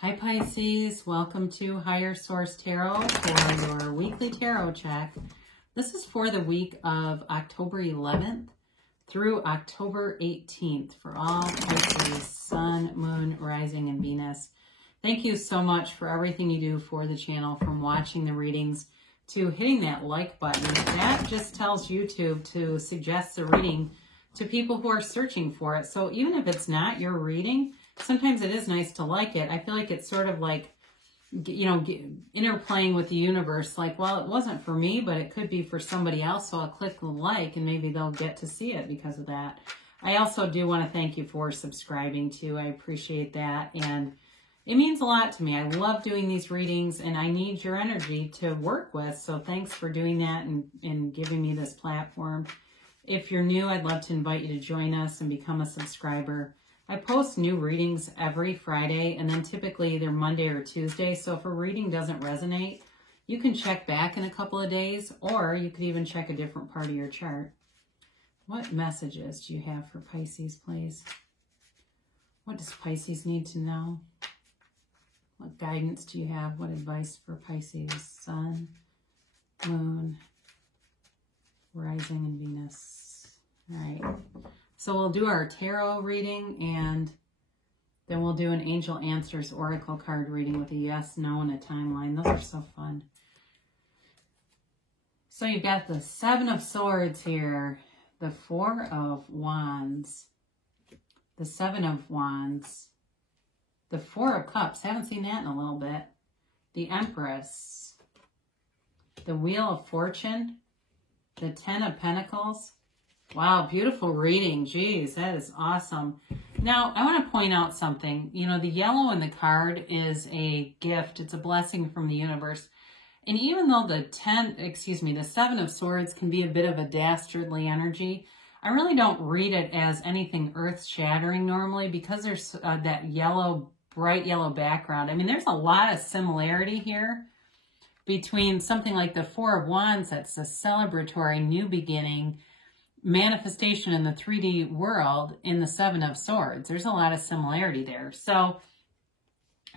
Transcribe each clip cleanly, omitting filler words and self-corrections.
Hi Pisces, welcome to Higher Source Tarot for your weekly tarot check. This is for the week of October 11th through October 18th for all Pisces, Sun, Moon, Rising, and Venus. Thank you so much for everything you do for the channel, from watching the readings to hitting that like button. That just tells YouTube to suggest the reading to people who are searching for it. So even if it's not your reading, sometimes it is nice to like it. I feel like it's sort of like, you know, interplaying with the universe. Like, well, it wasn't for me, but it could be for somebody else. So I'll click the like and maybe they'll get to see it because of that. I also do want to thank you for subscribing too. I appreciate that. And it means a lot to me. I love doing these readings and I need your energy to work with. So thanks for doing that and giving me this platform. If you're new, I'd love to invite you to join us and become a subscriber. I post new readings every Friday, and then typically either Monday or Tuesday. So if a reading doesn't resonate, you can check back in a couple of days, or you could even check a different part of your chart. What messages do you have for Pisces, please? What does Pisces need to know? What guidance do you have? What advice for Pisces, Sun, Moon, Rising, and Venus? All right. So we'll do our tarot reading, and then we'll do an Angel Answers Oracle card reading with a yes, no, and a timeline. Those are so fun. So you've got the Seven of Swords here, the Four of Wands, the Seven of Wands, the Four of Cups. Haven't seen that in a little bit. The Empress, the Wheel of Fortune, the Ten of Pentacles. Wow, beautiful reading. Geez, that is awesome. Now, I want to point out something. You know, the yellow in the card is a gift. It's a blessing from the universe. And even though the Seven of Swords can be a bit of a dastardly energy, I really don't read it as anything earth-shattering normally because there's that yellow, bright yellow background. I mean, there's a lot of similarity here between something like the Four of Wands, that's a celebratory new beginning, manifestation in the 3D world, in the Seven of Swords. There's a lot of similarity there. So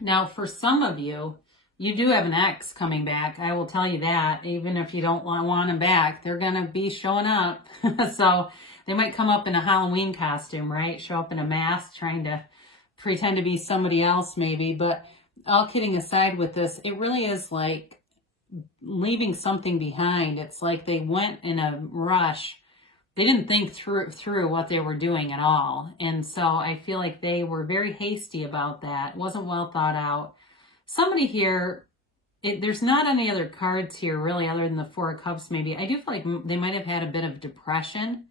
now for some of you, you do have an ex coming back. I will tell you that. Even if you don't want him back, they're going to be showing up. So they might come up in a Halloween costume, right? Show up in a mask, trying to pretend to be somebody else maybe. But all kidding aside with this, it really is like leaving something behind. It's like they went in a rush. They didn't think through what they were doing at all. And so I feel like they were very hasty about that. It wasn't well thought out. Somebody here, there's not any other cards here really other than the Four of Cups maybe. I do feel like they might have had a bit of depression.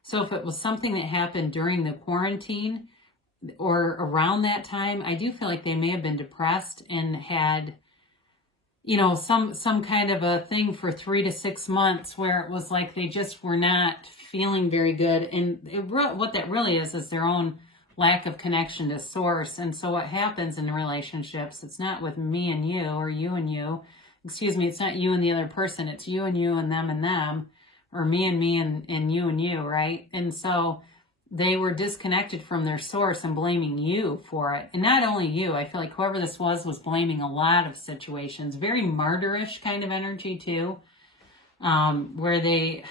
So if it was something that happened during the quarantine or around that time, I do feel like they may have been depressed and had, you know, some kind of a thing for 3 to 6 months where it was like they just were not feeling very good. And what that really is their own lack of connection to source. And so what happens in relationships, it's not with me and you or you and you. Excuse me, it's not you and the other person. It's you and them, or me and you, right? And so they were disconnected from their source and blaming you for it. And not only you, I feel like whoever this was blaming a lot of situations. Very martyrish kind of energy too, where they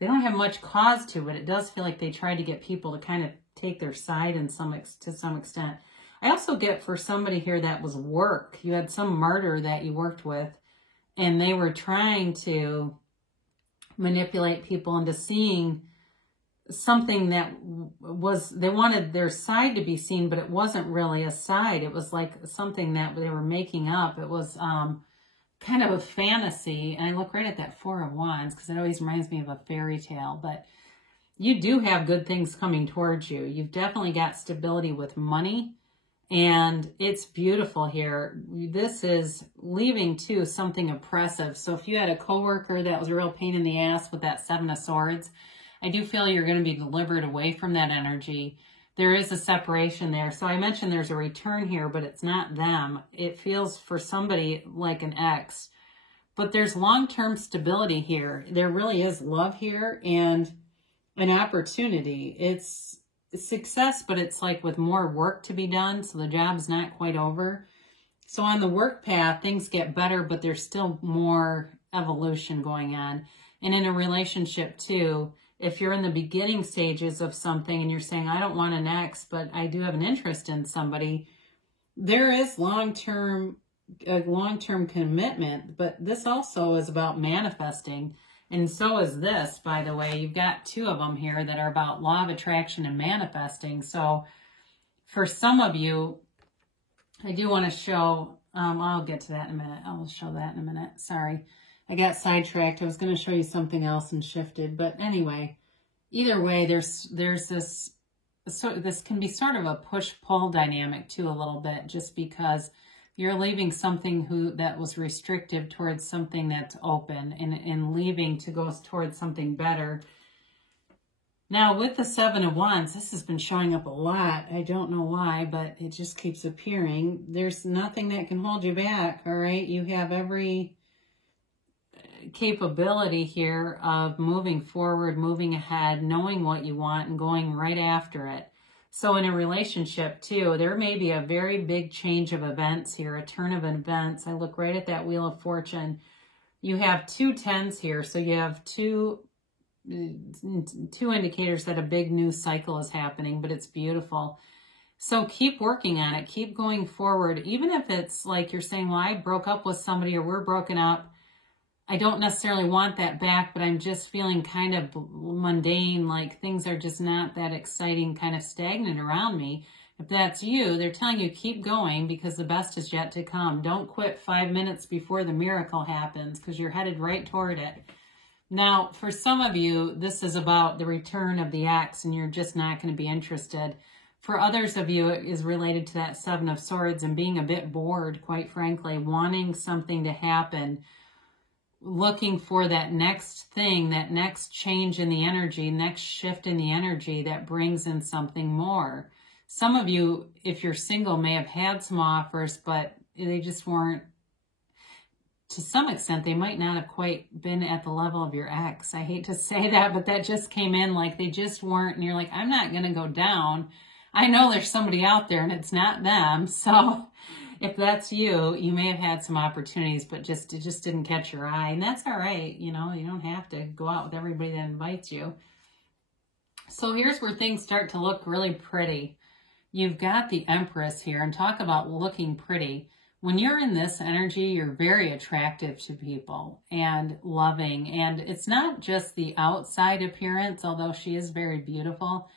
don't have much cause to, but it does feel like they tried to get people to kind of take their side to some extent. I also get for somebody here that was work. You had some martyr that you worked with, and they were trying to manipulate people into seeing something that was, they wanted their side to be seen, but it wasn't really a side. It was like something that they were making up. It was kind of a fantasy. And I look right at that Four of Wands because it always reminds me of a fairy tale. But you do have good things coming towards you. You've definitely got stability with money. And it's beautiful here. This is leaving, too, something oppressive. So if you had a coworker that was a real pain in the ass with that Seven of Swords, I do feel you're going to be delivered away from that energy. There is a separation there. So I mentioned there's a return here, but it's not them. It feels for somebody like an ex. But there's long-term stability here. There really is love here and an opportunity. It's success, but it's like with more work to be done, so the job's not quite over. So on the work path, things get better, but there's still more evolution going on. And in a relationship too, if you're in the beginning stages of something and you're saying, I don't want an ex, but I do have an interest in somebody, there is a long-term commitment, but this also is about manifesting. And so is this, by the way. You've got two of them here that are about law of attraction and manifesting. So for some of you, I do want to show, I'll get to that in a minute. I'll show that in a minute. Sorry, I got sidetracked. I was going to show you something else and shifted. But anyway, either way, there's this, so this can be sort of a push-pull dynamic too a little bit, just because you're leaving something that was restrictive towards something that's open, and leaving to go towards something better. Now, with the Seven of Wands, this has been showing up a lot. I don't know why, but it just keeps appearing. There's nothing that can hold you back, all right? You have every capability here of moving forward, moving ahead, knowing what you want, and going right after it. So in a relationship, too, there may be a very big change of events here, a turn of events. I look right at that Wheel of Fortune. You have 2 tens here, so you have two indicators that a big new cycle is happening, but it's beautiful. So keep working on it. Keep going forward. Even if it's like you're saying, well, I broke up with somebody or we're broken up. I don't necessarily want that back, but I'm just feeling kind of mundane, like things are just not that exciting, kind of stagnant around me. If that's you, they're telling you keep going because the best is yet to come. Don't quit 5 minutes before the miracle happens because you're headed right toward it. Now, for some of you, this is about the return of the ex and you're just not going to be interested. For others of you, it is related to that Seven of Swords and being a bit bored, quite frankly, wanting something to happen, looking for that next thing, that next change in the energy, next shift in the energy that brings in something more. Some of you, if you're single, may have had some offers, but they just weren't, to some extent, they might not have quite been at the level of your ex. I hate to say that, but that just came in like they just weren't, and you're like, I'm not going to go down. I know there's somebody out there and it's not them. So if that's you, you may have had some opportunities, but it just didn't catch your eye. And that's all right. You know, you don't have to go out with everybody that invites you. So here's where things start to look really pretty. You've got the Empress here, and talk about looking pretty. When you're in this energy, you're very attractive to people and loving. And it's not just the outside appearance, although she is very beautiful.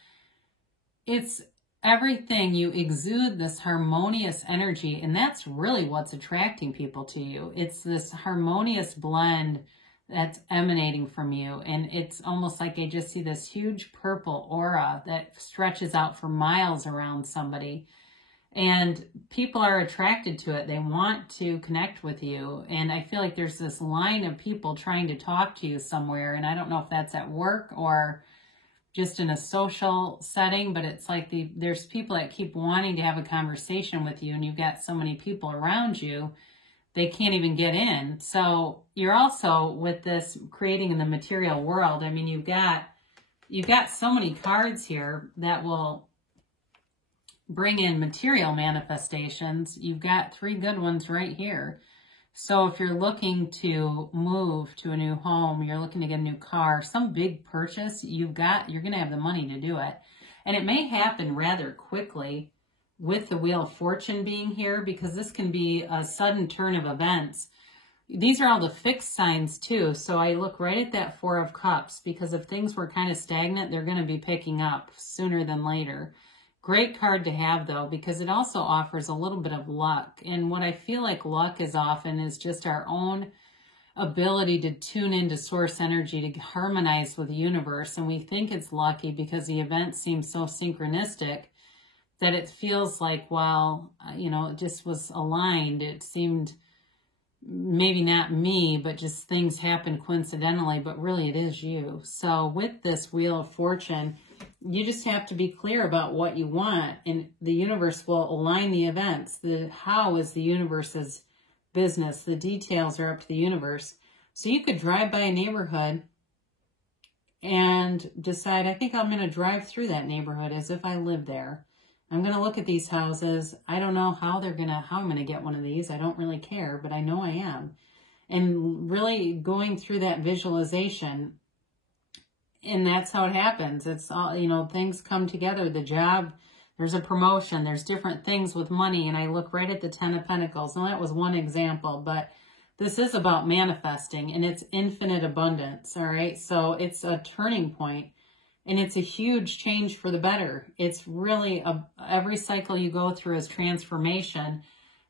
It's everything. You exude this harmonious energy, and that's really what's attracting people to you. It's this harmonious blend that's emanating from you, and it's almost like I just see this huge purple aura that stretches out for miles around somebody, and people are attracted to it. They want to connect with you, and I feel like there's this line of people trying to talk to you somewhere, and I don't know if that's at work or just in a social setting, but it's like there's people that keep wanting to have a conversation with you, and you've got so many people around you, they can't even get in. So you're also, with this creating in the material world, I mean, you've got so many cards here that will bring in material manifestations. You've got 3 good ones right here. So if you're looking to move to a new home, you're looking to get a new car, some big purchase, you're going to have the money to do it. And it may happen rather quickly with the Wheel of Fortune being here, because this can be a sudden turn of events. These are all the fixed signs too. So I look right at that 4 of Cups, because if things were kind of stagnant, they're going to be picking up sooner than later. Great card to have, though, because it also offers a little bit of luck. And what I feel like luck is often is just our own ability to tune into source energy, to harmonize with the universe. And we think it's lucky because the event seems so synchronistic that it feels like, well, you know, it just was aligned. It seemed maybe not me, but just things happen coincidentally, but really it is you. So with this Wheel of Fortune, you just have to be clear about what you want, and the universe will align the events. The how is the universe's business. The details are up to the universe. So you could drive by a neighborhood and decide, I think I'm going to drive through that neighborhood as if I live there. I'm going to look at these houses. I don't know how I'm going to get one of these. I don't really care, but I know I am. And really going through that visualization, and that's how it happens. It's all, you know, things come together. The job, there's a promotion, there's different things with money, and I look right at the Ten of Pentacles. And that was one example, but this is about manifesting, and it's infinite abundance, all right? So it's a turning point, and it's a huge change for the better. It's really, every cycle you go through is transformation,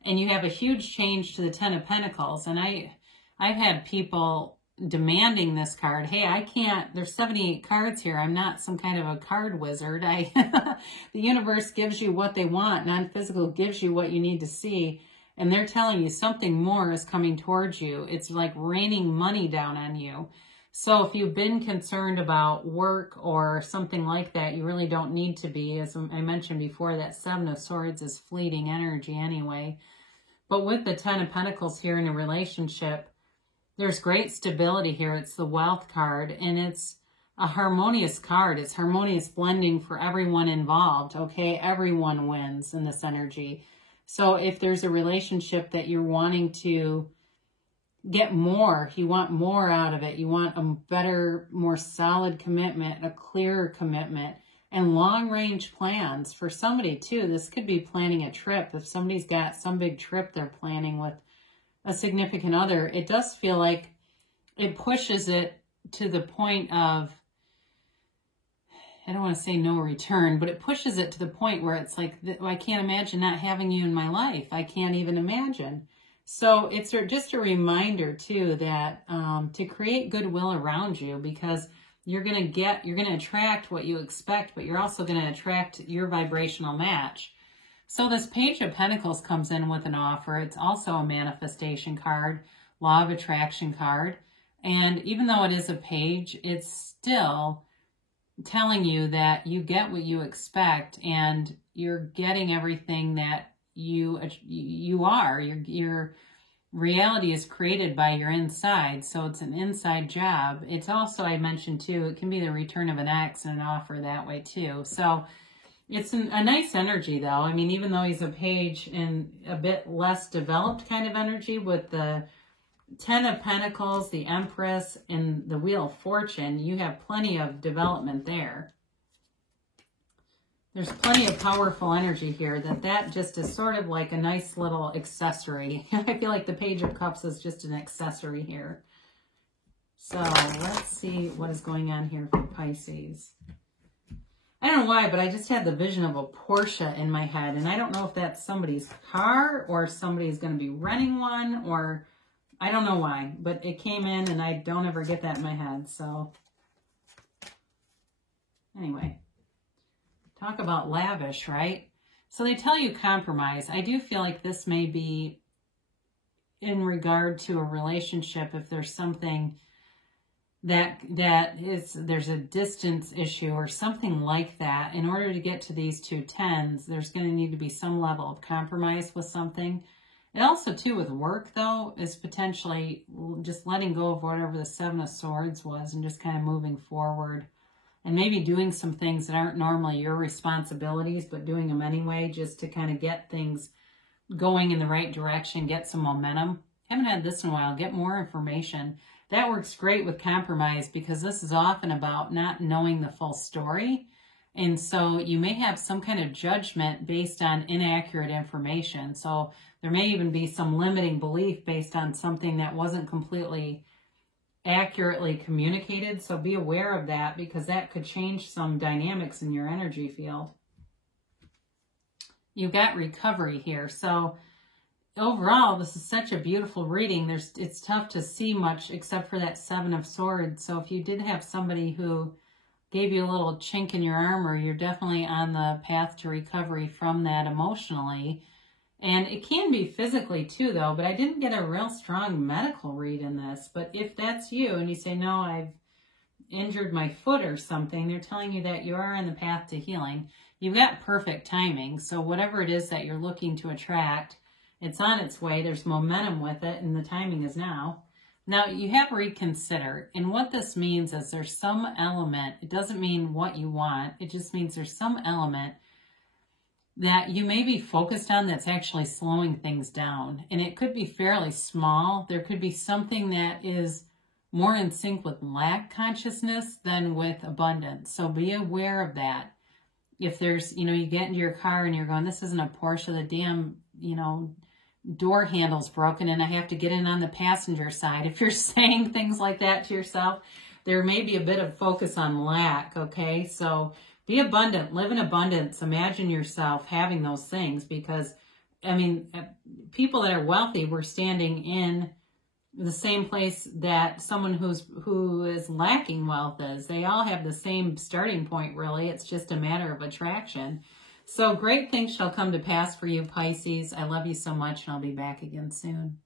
and you have a huge change to the Ten of Pentacles. And I've had people demanding this card. Hey, I can't, there's 78 cards here. I'm not some kind of a card wizard. The universe gives you what they want. Non-physical gives you what you need to see. And they're telling you something more is coming towards you. It's like raining money down on you. So if you've been concerned about work or something like that, you really don't need to be. As I mentioned before, that Seven of Swords is fleeting energy anyway. But with the Ten of Pentacles here in a relationship, there's great stability here. It's the Wealth card, and it's a harmonious card. It's harmonious blending for everyone involved, okay? Everyone wins in this energy. So if there's a relationship that you're wanting to get more, you want more out of it, you want a better, more solid commitment, a clearer commitment, and long-range plans for somebody too. This could be planning a trip. If somebody's got some big trip they're planning with a significant other, it does feel like it pushes it to the point of, I don't want to say no return, but it pushes it to the point where it's like, I can't imagine not having you in my life. I can't even imagine. So it's just a reminder too that to create goodwill around you, because you're going to attract what you expect, but you're also going to attract your vibrational match. So this Page of Pentacles comes in with an offer. It's also a manifestation card, law of attraction card. And even though it is a page, it's still telling you that you get what you expect, and you're getting everything that you are. Your reality is created by your inside. So it's an inside job. It's also, I mentioned too, it can be the return of an ex and an offer that way too. So it's a nice energy though. I mean, even though he's a page and a bit less developed kind of energy with the Ten of Pentacles, the Empress, and the Wheel of Fortune, you have plenty of development there. There's plenty of powerful energy here that just is sort of like a nice little accessory. I feel like the Page of Cups is just an accessory here. So let's see what is going on here for Pisces. I don't know why, but I just had the vision of a Porsche in my head, and I don't know if that's somebody's car or somebody's going to be renting one, or I don't know why, but it came in and I don't ever get that in my head. So anyway, talk about lavish, right? So they tell you compromise. I do feel like this may be in regard to a relationship. If there's something there's a distance issue or something like that, in order to get to these two tens, there's going to need to be some level of compromise with something. And also too with work though, is potentially just letting go of whatever the Seven of Swords was and just kind of moving forward, and maybe doing some things that aren't normally your responsibilities, but doing them anyway, just to kind of get things going in the right direction, get some momentum. Haven't had this in a while. Get more information. That works great with compromise, because this is often about not knowing the full story. And so you may have some kind of judgment based on inaccurate information. So there may even be some limiting belief based on something that wasn't completely accurately communicated. So be aware of that, because that could change some dynamics in your energy field. You've got recovery here. So overall, this is such a beautiful reading. It's tough to see much except for that Seven of Swords. So if you did have somebody who gave you a little chink in your armor, you're definitely on the path to recovery from that emotionally. And it can be physically too, though, but I didn't get a real strong medical read in this. But if that's you and you say, no, I've injured my foot or something, they're telling you that you are on the path to healing. You've got perfect timing. So whatever it is that you're looking to attract, it's on its way. There's momentum with it, and the timing is now. Now, you have reconsider, and what this means is there's some element, it doesn't mean what you want, it just means there's some element that you may be focused on that's actually slowing things down. And it could be fairly small. There could be something that is more in sync with lack consciousness than with abundance. So be aware of that. If there's, you know, you get into your car and you're going, this isn't a Porsche, the damn, you know, door handle's broken and I have to get in on the passenger side. If you're saying things like that to yourself, there may be a bit of focus on lack, okay? So be abundant, live in abundance. Imagine yourself having those things because, I mean, people that are wealthy were standing in the same place that someone who is lacking wealth is. They all have the same starting point, really. It's just a matter of attraction. So great things shall come to pass for you, Pisces. I love you so much, and I'll be back again soon.